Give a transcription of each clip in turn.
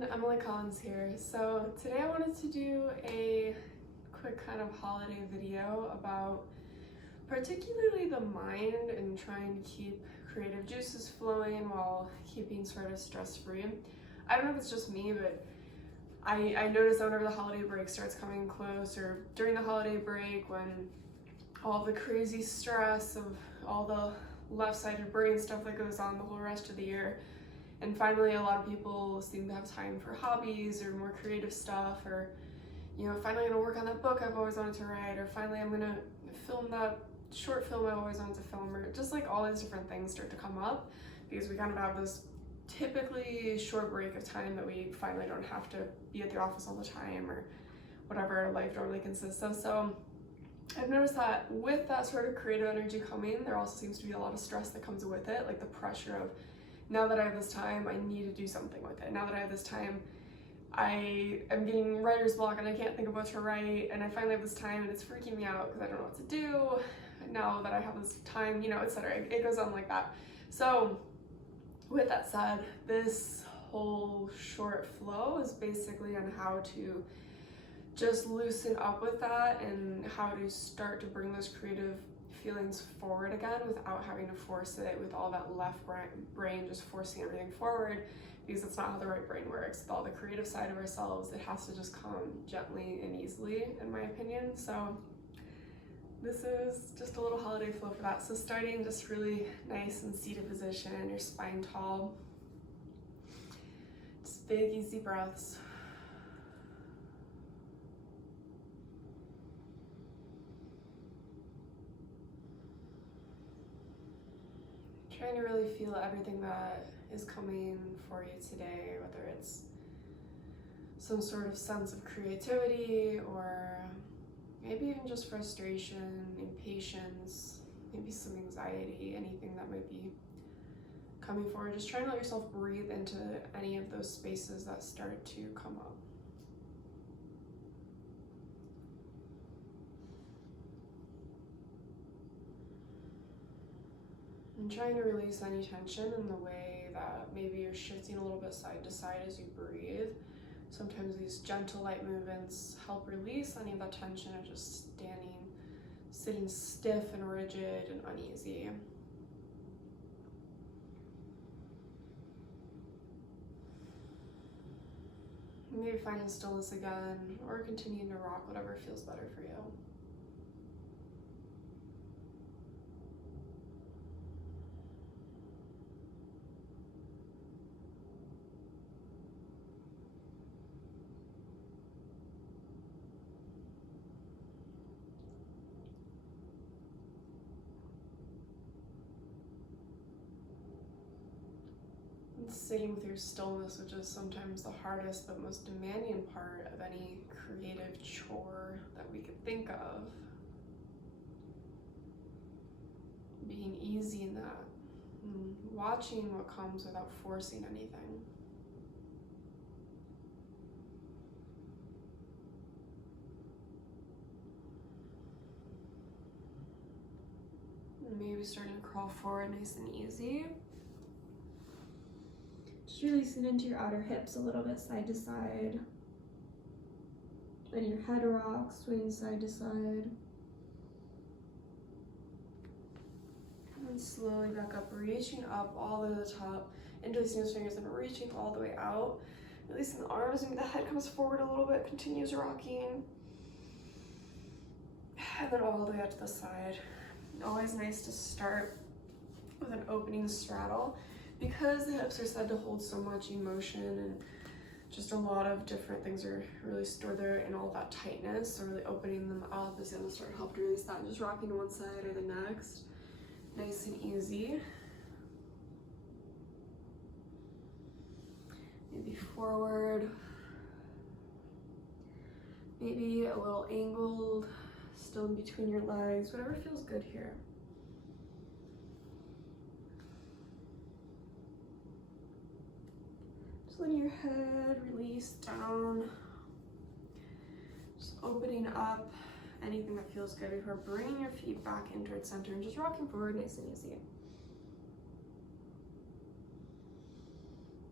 everyone, Emily Collins here. So today I wanted to do a quick kind of holiday video about particularly the mind and trying to keep creative juices flowing while keeping sort of stress-free. I don't know if it's just me, but I notice that whenever the holiday break starts coming close, or during the holiday break when all the crazy stress of all the left-sided brain stuff that goes on the whole rest of the year, and finally a lot of people seem to have time for hobbies or more creative stuff, or finally I'm gonna work on that book I've always wanted to write, or finally I'm gonna film that short film I've always wanted to film, or just like all these different things start to come up because we kind of have this typically short break of time that we finally don't have to be at the office all the time or whatever our life normally consists of. So I've noticed that with that sort of creative energy coming, there also seems to be a lot of stress that comes with it, like the pressure of, now that I have this time, I need to do something with it. Now that I have this time, I am getting writer's block and I can't think of what to write, and I finally have this time and it's freaking me out because I don't know what to do. Now that I have this time, etc. It goes on like that. So with that said, this whole short flow is basically on how to just loosen up with that and how to start to bring those creative feelings forward again without having to force it with all that left brain just forcing everything forward, because that's not how the right brain works. With all the creative side of ourselves, it has to just come gently and easily, in my opinion. So this is just a little holiday flow for that. So starting just really nice and seated position, your spine tall, just big easy breaths. Trying to really feel everything that is coming for you today, whether it's some sort of sense of creativity or maybe even just frustration, impatience, maybe some anxiety, anything that might be coming forward. Just trying to let yourself breathe into any of those spaces that start to come up. And trying to release any tension in the way that maybe you're shifting a little bit side to side as you breathe. Sometimes these gentle light movements help release any of that tension of just sitting stiff and rigid and uneasy. Maybe finding stillness again, or continuing to rock, whatever feels better for you. Sitting with your stillness, which is sometimes the hardest but most demanding part of any creative chore that we could think of. Being easy in that, and watching what comes without forcing anything. And maybe starting to crawl forward nice and easy. Just releasing into your outer hips a little bit, side to side. And your head rocks, swinging side to side. And slowly back up, reaching up all the way to the top, interlacing those fingers and reaching all the way out. Releasing the arms, maybe the head comes forward a little bit, continues rocking. And then all the way out to the side. Always nice to start with an opening straddle, because the hips are said to hold so much emotion and just a lot of different things are really stored there in all that tightness. So really opening them up is going to start to help to release that, and just rocking to one side or the next. Nice and easy. Maybe forward. Maybe a little angled, still in between your legs, whatever feels good here. Letting your head release down, just opening up anything that feels good before bringing your feet back into its center and just rocking forward nice and easy.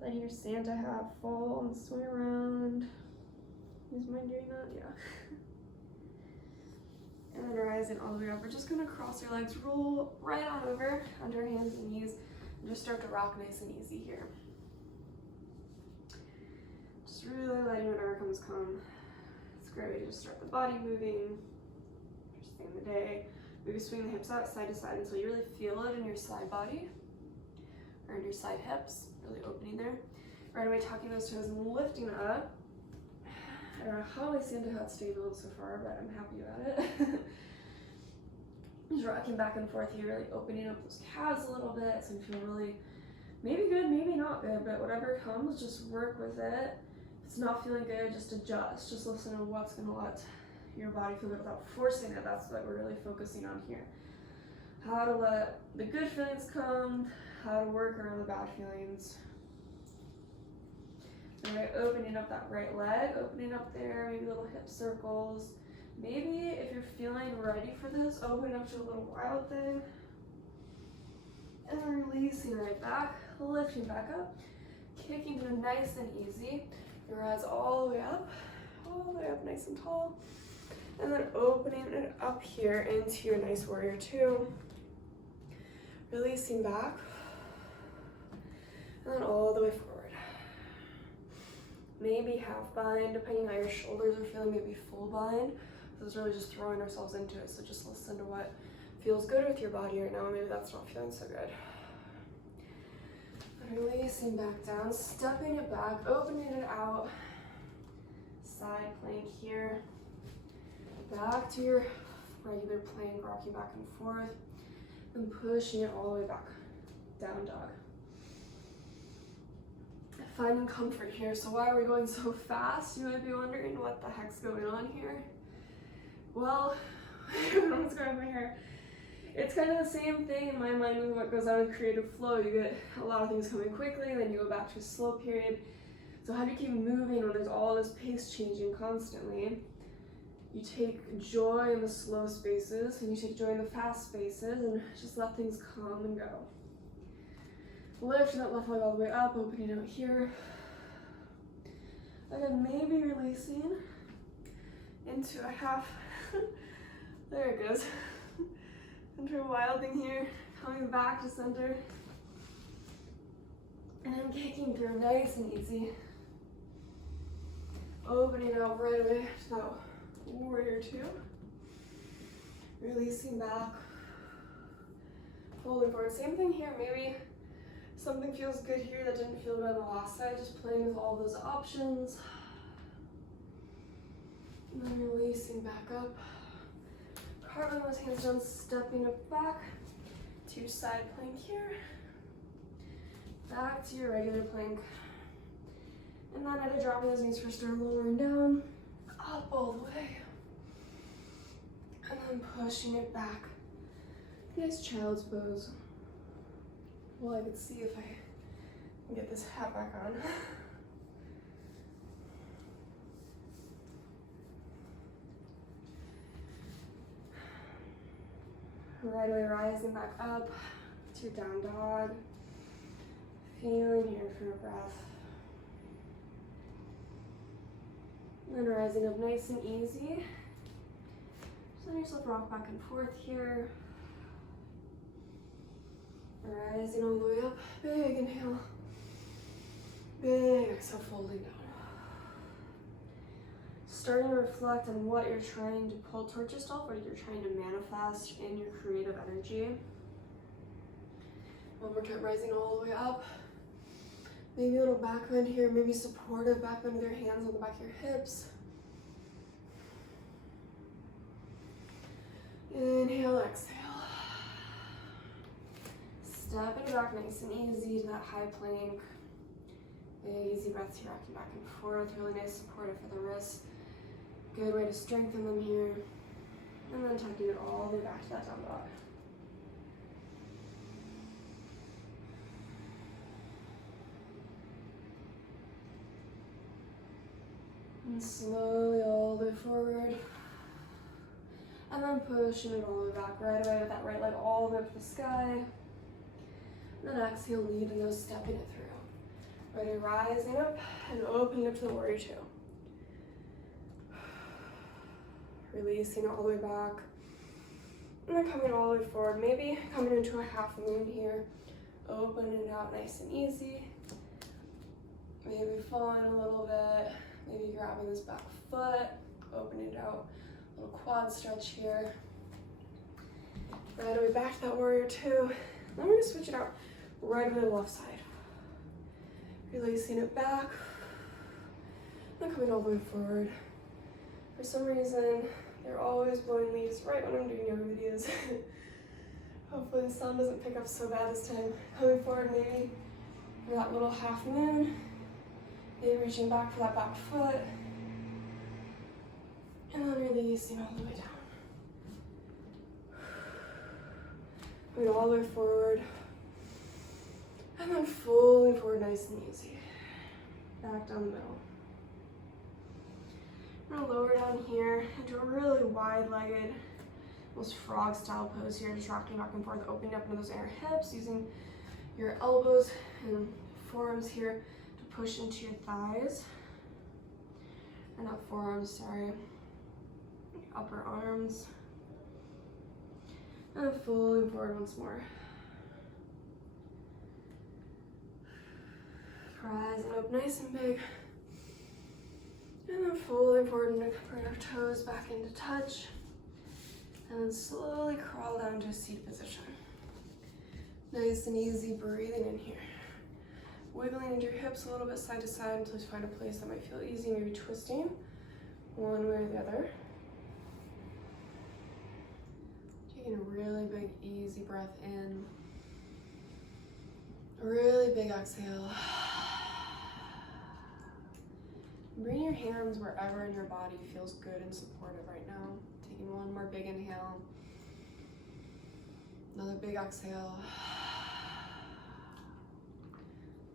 letting your Santa hat fall and swing around. Is mine doing that? Yeah. And then rising all the way up. We're just gonna cross your legs, roll right on over onto our hands and knees, and just start to rock nice and easy here. Just really letting whatever comes come. It's a great way to just start the body moving. Just end the day. Maybe swing the hips out side to side until you really feel it in your side body or in your side hips, really opening there. Right away, tucking those toes and lifting up. I don't know how my Santa hat's staying on so far, but I'm happy about it. Just rocking back and forth here, really opening up those calves a little bit. So I'm feeling really, maybe good, maybe not good, but whatever comes, just work with it. If it's not feeling good, just adjust. Just listen to what's gonna let your body feel good without forcing it. That's what we're really focusing on here. How to let the good feelings come, how to work around the bad feelings. All right, opening up that right leg, opening up there, maybe little hip circles. Maybe if you're feeling ready for this, open up to a little wild thing. And then releasing right back, lifting back up, kicking to nice and easy. Your eyes all the way up nice and tall. And then opening it up here into your nice warrior two. Releasing back. And then all the way forward. Maybe half bind, depending on how your shoulders are feeling, maybe full bind. This is really just throwing ourselves into it, so just listen to what feels good with your body right now. Maybe that's not feeling so good. Releasing back down, stepping it back, opening it out. Side plank here. Back to your regular plank, rocking back and forth. And pushing it all the way back. Down dog. Finding comfort here. So why are we going so fast? You might be wondering what the heck's going on here. Well, I don't know what's going on with my hair. It's kind of the same thing in my mind with what goes on with creative flow. You get a lot of things coming quickly, then you go back to a slow period. So how do you keep moving when there's all this pace changing constantly? You take joy in the slow spaces and you take joy in the fast spaces and just let things come and go. Lift that left leg all the way up, opening out here. Again, maybe releasing into a half. There it goes. Into a wild thing here, coming back to center. And then kicking through nice and easy. Opening out right away to that warrior two. Releasing back. Folding forward. Same thing here, maybe something feels good here that didn't feel good on the last side. Just playing with all those options. And then releasing back up. Carving those hands down, stepping it back to side plank here. Back to your regular plank. And then either dropping those knees first or lowering down. Up all the way. And then pushing it back. Nice child's pose. Well, I could see if I can get this hat back on. Right away, rising back up to down dog. Feeling here for a breath. And then rising up nice and easy. Just let yourself rock back and forth here. Rising all the way up. Big inhale. Big exhale, folding down. Starting to reflect on what you're trying to pull towards yourself, what you're trying to manifest in your creative energy. One more time, rising all the way up. Maybe a little back bend here, maybe supportive back bend with your hands on the back of your hips. Inhale, exhale. Stepping back nice and easy to that high plank. Big easy breaths here, rocking back and forth. Really nice supportive for the wrists. Good way to strengthen them here. And then tucking it all the way back to that down dog. And slowly all the way forward. And then pushing it all the way back right away with that right leg all the way up to the sky. And then exhale, lead and go stepping it through. Ready, rising up and opening up to the warrior two. Releasing all the way back. And then coming all the way forward. Maybe coming into a half moon here. Opening it out nice and easy. Maybe falling a little bit. Maybe grabbing this back foot. Opening it out. A little quad stretch here. Right away back to that warrior two. Then we're gonna switch it out right away to the left side. Releasing it back. And coming all the way forward. For some reason, they're always blowing leaves right when I'm doing yoga videos. Hopefully the sound doesn't pick up so bad this time. Coming forward maybe for that little half moon. Maybe reaching back for that back foot. And then releasing all the way down. Going all the way forward. And then fully forward nice and easy. Back down the middle. I'm gonna lower down here into a really wide-legged, almost frog style pose here, just rocking back and forth, opening up into those inner hips, using your elbows and forearms here to push into your thighs. Or not forearms, sorry. Upper arms. And fully forward once more. Rising up nice and big. And then fully forward and bring our toes back into touch. And then slowly crawl down to a seated position. Nice and easy breathing in here. Wiggling into your hips a little bit side to side until you find a place that might feel easy, maybe twisting one way or the other. Taking a really big, easy breath in. A really big exhale. Bring your hands wherever in your body feels good and supportive right now. Taking one more big inhale. Another big exhale.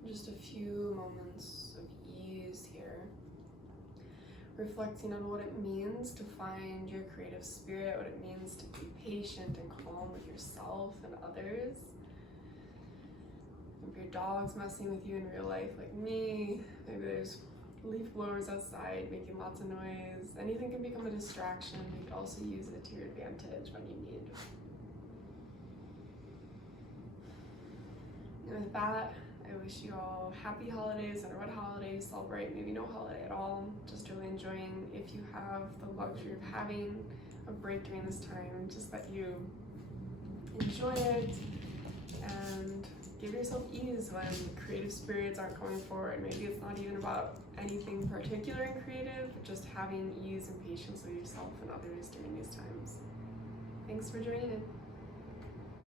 Just a few moments of ease here. Reflecting on what it means to find your creative spirit, what it means to be patient and calm with yourself and others. If your dog's messing with you in real life like me, maybe there's leaf blowers outside making lots of noise. Anything can become a distraction. You can also use it to your advantage when you need. And with that, I wish you all happy holidays, and what holiday you celebrate, maybe no holiday at all. Just really enjoying, if you have the luxury of having a break during this time, just that you enjoy it and give yourself ease when creative spirits aren't coming forward. Maybe it's not even about anything particular and creative, but just having ease and patience with yourself and others during these times. Thanks for joining in.